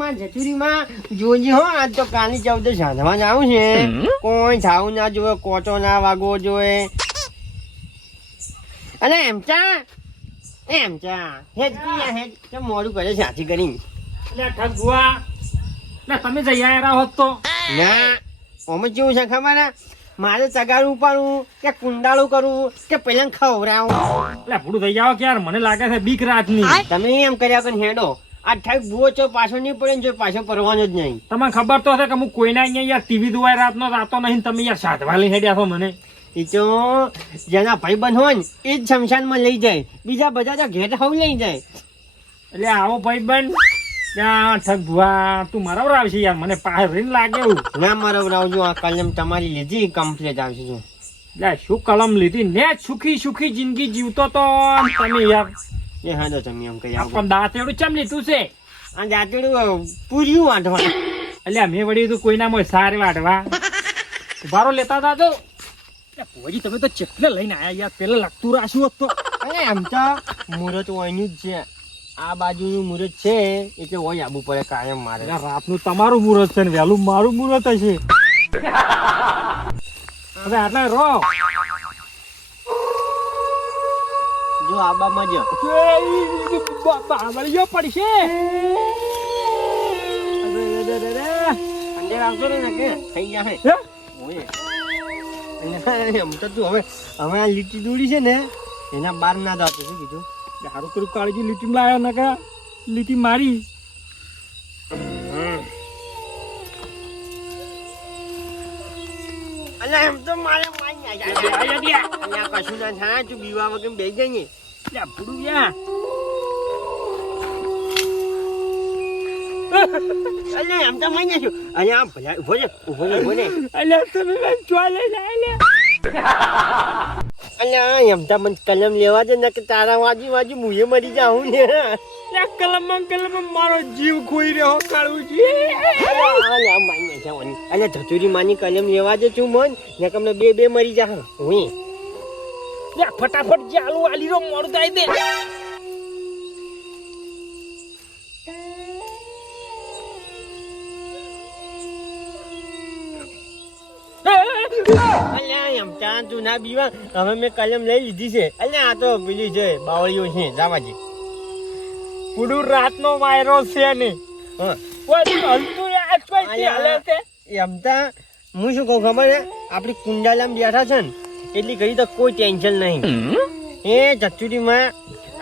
માં જતુરીમાં જોજી હો આજ તો કાલી ચૌદશ સાંધવા આવું છે. કોઈ થાવું ના જોવે કોચો ના વાગવો જોવે. અને એમ ચા એમ ચા. હેજ કી હેજ. કેમ મોડું કરે સાચી કરી એટલે ઠગ ભુવા. એટલે તમે જઈ આવ્યા હોત તો. ના અમે જેવું છે ખબર? મારે ચગાડું ઉપાડું કે કુંડાળું કરવું કે પેલા ખવડાવું. એટલે ભૂડું થઈ જાવ કે યાર મને લાગે છે બીક રાતની. તમે એમ કર્યા કરીને હેડો. આ ઠાક ભૂવો છો પાછો નહીં પડે ને જો પાછો પરવાનો જ નહીં. તમને ખબર તો હશે કે હું કોઈના અહીંયા યાર ટીવી જોવાય રાતનો રાતો નહીં તમે યાર સાધવા લઈ હેડ્યા છો મને. એ તો જેના ભાઈબંધ હોય ને એ જ શમશાનમાં લઈ જાય. બીજા બધા તો ઘેર હવ લઈ જાય. એટલે આવો ભાઈ બંધ ત્યાં ઠગ ભુવા તું મારા આવશે યાર મને પાસે રહીને લાગે એવું. ના મારો રાવજો આ કલમ તમારી લીધી કમ્પ્લીટ આવશે જો. એટલે શું કલમ લીધી? ને સુખી સુખી જિંદગી જીવતો તો તમે યાર. એ હા તો તમે એમ કહી આવો. પણ દાંતેડું ચમ લીધું છે? આ જાતેડું પૂર્યું વાંધવાનું એટલે મેં વળી તો કોઈના મોય સાર વાઢવા. ઉભારો લેતા હતા તો. ભુવાજી તમે તો ચેટલે લઈને આયા યાર. પેલા લાગતું રાશું હોત અરે આમ તો મુહૂર્ત ઓયનું જ છે. આ બાજુનું મુહૂર્ત છે એટલે ઓય આબુ પડે કાયમ મારે. રાતનું તમારું મુહૂર્ત છે ને વહેલું મારું મુહૂર્ત હશે. હવે આટલા રો જો આબામાં જ. બાવળીઓ પડશે. અંદર આવતો ને ને કે? થઈ જશે? એમ તો તું હવે હવે આ લીટી દોડી છે ને એના બાર ના દાતું શું કીધું સારું કર્યું કાળજી લીટી લાવ્યો નકા લીટી મારી. અલ્યા એમ તો મારે મારી કશું ના થાય તું બીવા વગર બેસી જાય છે. છે છે અલ્યા, કલમ લેવા દે કે તારા વાજી વાજી મુએ મરી જાઉં ને. કલમ કલમમાં મારો જીવ ખોઈ રહ્યો કાળું છે મારી નાખ્યા ઓની અલા ધતુરી માની કલમ લેવા દે તું મન ને કમને બે બે મરી જા હું લે, ફટાફટ ચાલુ આલી રો મોડું થાય દે. ત્યાં તું ના બીવા હવે મેં કલમ લઈ લીધી છે. અલ્યા આ તો પેલી છે બાવળીઓ છે જાવાજી પૂરું રાતનો વાયરો છે ને એમ તા હું શું કહું ખબર હે આપણી કુંડાલામાં બેઠા છે ને એટલી ઘડી તો કોઈ ટેન્શન નહીં. એ જચુરીમાં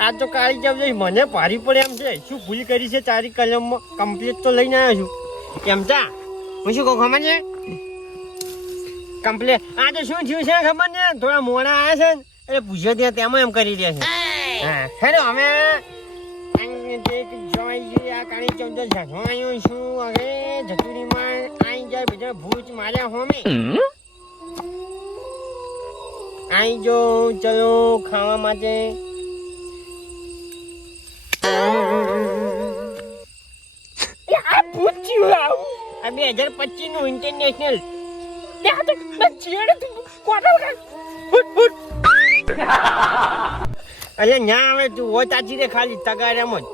આ તો કાળી જાવ મને ભારી પડે એમ છે. શું ભૂલ કરી છે? તારી કલમમાં કમ્પ્લીટ તો લઈને આવ્યો છું. કેમ તા હું શું કહું ખબર છે? કમ્પ્લીટ આ તો શું થયું છે ખબર ને થોડા મોડા આવ્યા છે ને એટલે પૂછ્યો ત્યાં તેમાં એમ કરી દે છે. હા હેલો અમે કાળી ચૌદ છું. હવે જતુરીમાં આઈ જાય બધા ભૂત માર્યા હોમે? આઈ જો ચલો ખાવા માટે. આવું. બે હજાર પચીસનું ઇન્ટરનેશનલ અરે ના આવે તું હોય તાચી રે ખાલી તગારામ જ.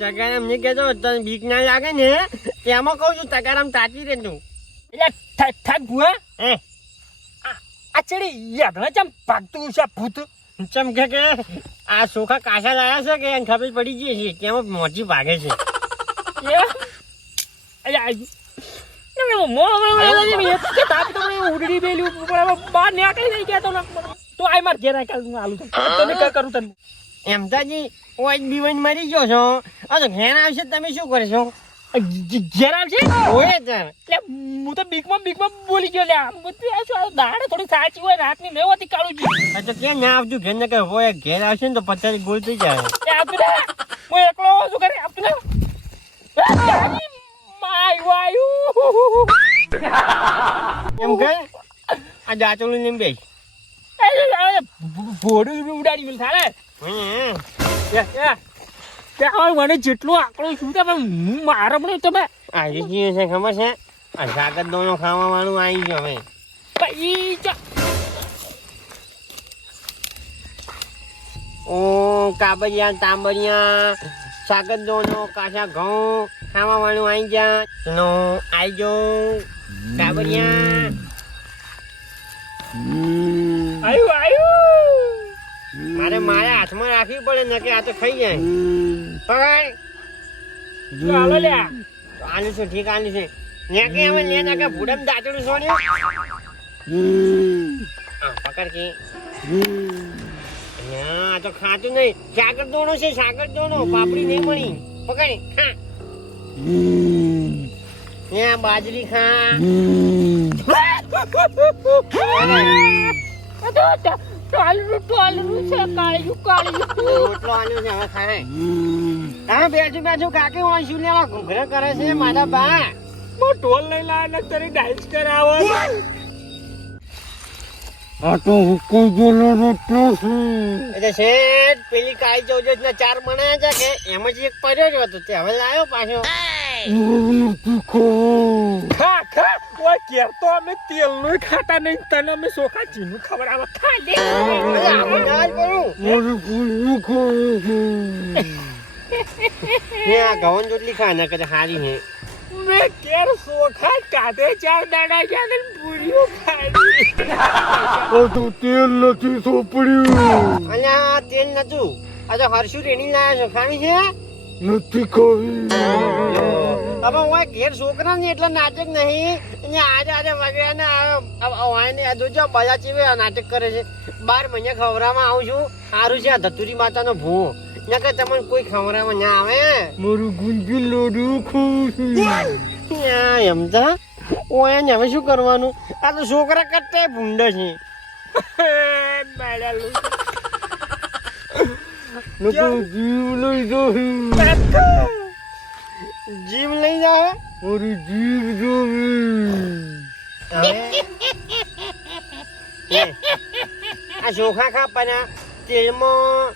તગારામ ને કહેતો તને બીક ના લાગે ને તેમાં કહું છું તગારામ તાચી રે તું. એટલે ઠ- ઠગ ભુવા, હે? આ ચડી યાદમાં ચમ ભાગતું છે ભૂત? ચમ કે કે આ સોખા કાસા લાયા છે કે એને ખબર પડી ગઈ છે તેમાં મોટી ભાગે છે? એમ તાજી ઓય બીવન મરી ગયો છો. તો ઘેર આવશે તમે શું કરશો? એટલે હું તો બીકમાં બીકમાં બોલી ગયો લ્યા. આ આ દાડે થોડી સાચી હોય રાતની મેં હોતી કાળુજી આ તો કેમ ના ઘેર ને કે હોય ઘેર આવશે ને તો પચાસ ગોળ થઈ જાય. હું એકલો શું કરે માય વાયુ એમ કે? આ દાંતોલું લઈને બેસ. ભોડું ઉડાડી મેલ થાલે હમ. ત્યાં મને જેટલું આંકડો શું તમે હું મારા મને તમે આજે શું છે ખબર છે? આ સાગર દોનો ખાવા વાળું આવી ગયો હવે. ઓ કાબરિયા તાંબરિયા સાગર દોનો કાચા ઘઉં ખાવા વાળું આવી જા નો આવી જો. કાબરિયા. આવ્યું આયુ. મારે મારા હાથમાં રાખવી પડે ને કે આ તો ખાઈ જાય. પકડ હાલો લ્યા. તો છે ઠીક આની છે ને કે હવે લે ના કે ભૂડમ દાતડું છોડ્યું? હા પકડ કે. ના આ તો ખાતું નહીં. સાગર દોણો છે સાકર દોણો. પાપડી નહીં મળી. પકડ. ખા ત્યાં બાજરી ખા. ટોલરું ટોલરું છે કાળિયું કાળિયું. રોટલો આલ્યો છે હવે ખાય. હા બેજુ બેજુ કાકી વાંચ્યું લેવા ઘૂઘરા કરે છે મારા બા. બહુ ટોલ લઈ લાવે તને ડાન્સ કરાવો. આ તો હુકમ ગયેલો રોટલો છે. એટલે શેઠ પેલી કાઈ ચૌદશ ને ચાર બનાયા છે કે એમ જ એક પડ્યો જ હતો. તે હવે લાવ્યો પાછો. ખા ખા ઓય કેર તો અમે તેલનું ખાતા નહીં તને અમે સોખા ચીનું ખવડાવવા ખા લે ના કરું ને આ ગવન જોટલી ખા ના કદાચ હારી છે? મેં કેર સોખા કાઢે ચાર દાડા ચાલે પૂરીઓ ખાઈ આ તો તેલ નથી સોંપડ્યું આ તેલ નતું. આ તો હરસુ રેડી લાવ્યો છો. ખાવી છે? નથી ખાવી. હવે હું ઘેર છોકરા ને એટલે નાટક નહીં અને આજે આજે વગેરે ને જોજો બધા ચીવે નાટક કરે છે. બાર મહિને ખવરામાં આવું છું. સારું છે આ ધતુરી માતાનો ભૂ ને કે તમને કોઈ ખવરામાં ના આવે. મારું ગુંજી લોડું ખુશ એમ તો. ઓય ને હવે શું કરવાનું? આ તો છોકરા કરતા ભૂંડ છે. લોકો જીવ લઈ જશે જીવ લઈ જાવે મારી જીવ. જોવે આ ચોખા ખા પણ આ તેલમાં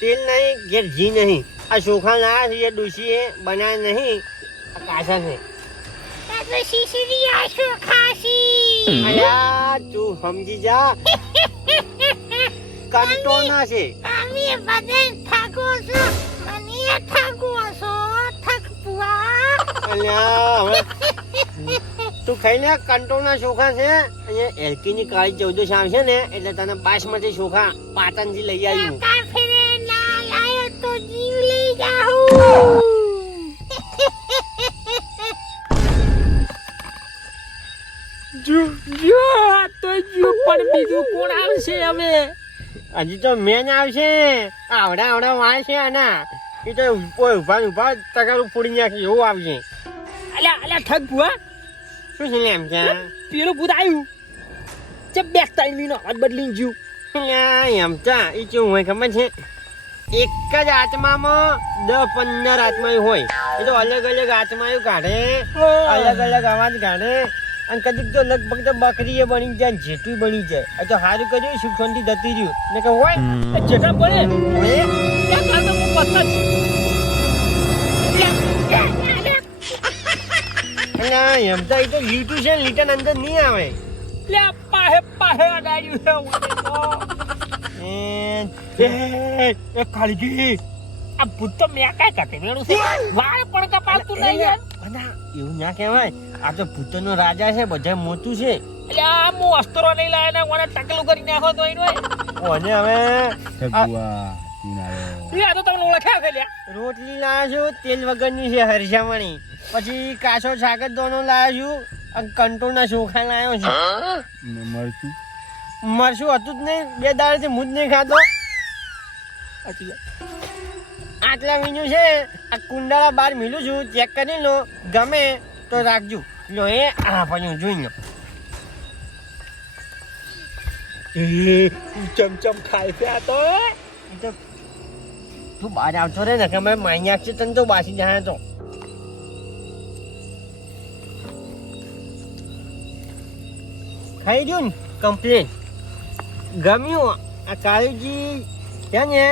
તેલ નહીં ઘેર ઘી નહીં. આ ચોખા લાયા છે એ ડૂસીએ બનાવ્યા નહીં. આ કાચા છે. અલ્યા તું સમજી જા. કંટો ના છે અલ્યા હવે તું ખાઈ લે કંટોના ચોખા છે. અહીંયા એલકી ની કાળી શામ આવશે ને એટલે તને બાસમતી ચોખા પાટણથી લઈ આવ્યું જો જો આ તો જો પણ બીજું કોણ આવશે હવે? હજી તો મેન આવશે. આવડા આવડા વાળ છે આના. એ તો ઊભો ઊભા ઊભા તગારું પૂરી નાખી એવું આવશે. અલ્યા અલ્યા ઠગ ભુવા. શું છે એમ કે? પેલું ભૂત આવ્યું જે બે ત્રણ મીનો બદલીને એમ ચા એ કેવું હોય ખબર છે? એક જ આત્મામાં દસ પંદર આત્માઓ હોય. એ તો અલગ અલગ આત્માઓ કાઢે અલગ અલગ અવાજ કાઢે અને કદીક તો લગભગ તો બકરી બની જાય ને જેટલું બની જાય. તો સારું કર્યું સુખ શાંતિ જતી રહ્યું. ને કે હોય. જેઠા પડે. હોય એમ તો એ તો લીટું છે ને લીટન અંદર નહીં આવે. લે પાહે પાહે અડાડ્યું છે એ એ એ કાળજી. આ ભૂત તો મેં કાય કાઢે મેળું છે. વાળ પણ કપાતું નહીં યાર એવું ના કહેવાય. આ તો ભૂતોનો રાજા છે બધા મોટું છે. એટલે આ મો અસ્ત્રો નહીં લાવે ને મને ટકલું કરી નાખો તો એનું કોને હવે આ તો તમને ઓળખ્યા છે લ્યા. રોટલી લાવ્યો છું તેલ વગરની છે હરસામણી પછી કાચો સાગર દોનો લાવ્યો છું અને કંટોળના ચોખા લાવ્યો છું. મરચું? મરશું હતું જ નહીં બે દાડેથી હું જ નહીં ખાતો આટલા મીનુ છે આ કુંડાળા બહાર મીલું છું ચેક કરી લો ગમે તો રાખજો. લો એ આ પછી જોઈ લો. એ ચમચમ ખાય છે આ તો તું બહાર આવતો રે ને, કે મેં માન્યા છે તને તો બાસી જાય તો. ખાઈ રહ્યું ને કમ્પ્લેન ગમ્યું, આ કાળુજી છે ને,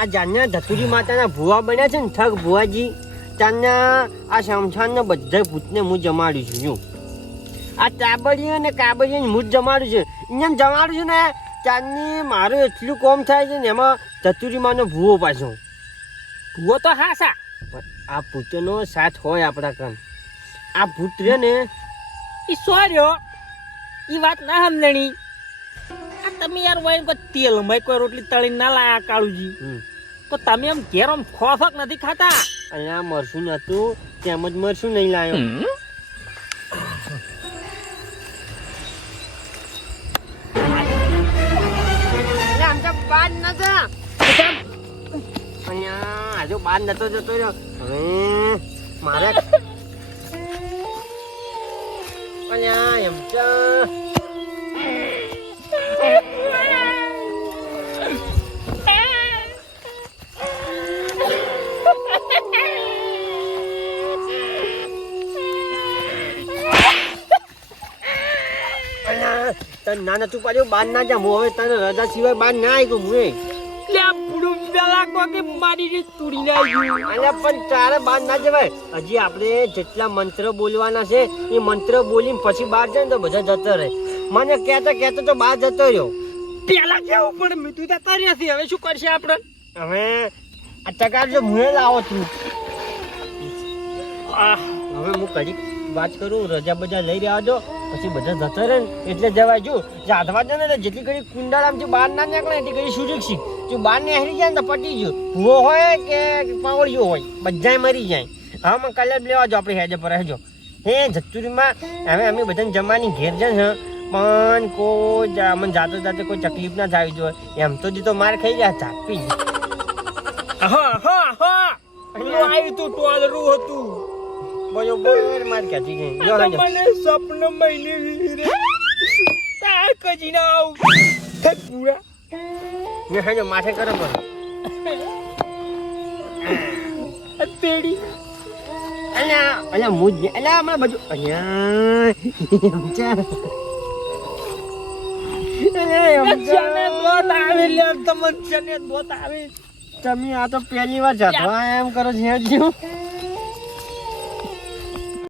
આ જાનના ધતુરી માતાના ભુવા બન્યા છે ને, ઠગ ભુવાજી ત્યાંના આ શમશાનના બધા ભૂતને હું જમાડું છું આ તાબડીઓ ને કાબડીઓ હું જ જમાડું છું. એમ જમાડું છું ને ચાંદની મારું એટલું કોમ થાય છે ને એમાં ચતુરીમાંનો ભૂવો પાછો. ભૂવો તો હાસા પણ આ ભૂતનો સાથ હોય આપણા કામ. આ ભૂત રે ને એ સોર્યો એ વાત ના સમજણી. આ તમે યાર વાઈન કોઈ તેલ મય કોઈ રોટલી તળી ના લાયા કાળુજી. હમ. તો તમે એમ ઘેર આમ ખોફક નથી ખાતા? અહીંયા મરશું નતું તેમ જ મરશું નહીં લાયો. બાદ નતા અહીંયા હજુ બાદ નતો જતો રહ્યો. હવે મારે અહીંયા એમ તને ના નતું પાડ્યું? બાર ના જા હું હવે તને રજા સિવાય બાર ના આવી હું લે પેલા કો મારી તૂડી પણ તારે બહાર ના જવાય. હજી આપણે જેટલા મંત્ર બોલવાના છે એ મંત્ર બોલીને પછી બહાર જાય ને તો બધા જતો રહે. મને કહેતા કહેતો તો બહાર જતો રહ્યો. પેલા કેવું પણ મીઠું તો તારી હશે હવે શું કરશે આપણે? હવે આ ટકા જો મુએ લાવો છું. હવે હું વાત કરું રજા બજા લઈ રહ્યા દો. પછી બધા જતા રહે એટલે જવાય. જો જાધવા જ ને જેટલી ઘડી કુંડાળામાંથી બહાર ના નીકળે એટલી ઘડી સુરક્ષિત. જો બહાર નીકળી જાય ને તો પટી ગયું. ભૂવો હોય કે પાવડિયો હોય, બધાય મરી જાય. હા, મને કલર લેવા જો, આપણે હેજે પર હેજો હે જતુરીમાં હવે અમે બધાને જમવાની ઘેર છે પણ કોઈ મને જાતો જાતે કોઈ તકલીફ ના થવી જોઈએ એમ તો જીતો માર ખાઈ ગયા ચાપી હા હા. હા આવ્યું તું, ટોલરું હતું. બરોબર માર ખેંચી ગઈ જો મને સપન મહિને વીરે. તા કજી ના આવ. થે પૂરા. ને હેજો માથે કરે આ તેડી. અલ્યા અલ્યા મુજ અલ્યા હમણાં બધું અલ્યા આવે તમે આ તો પહેલી વાર જતવા એમ કરો છે હજી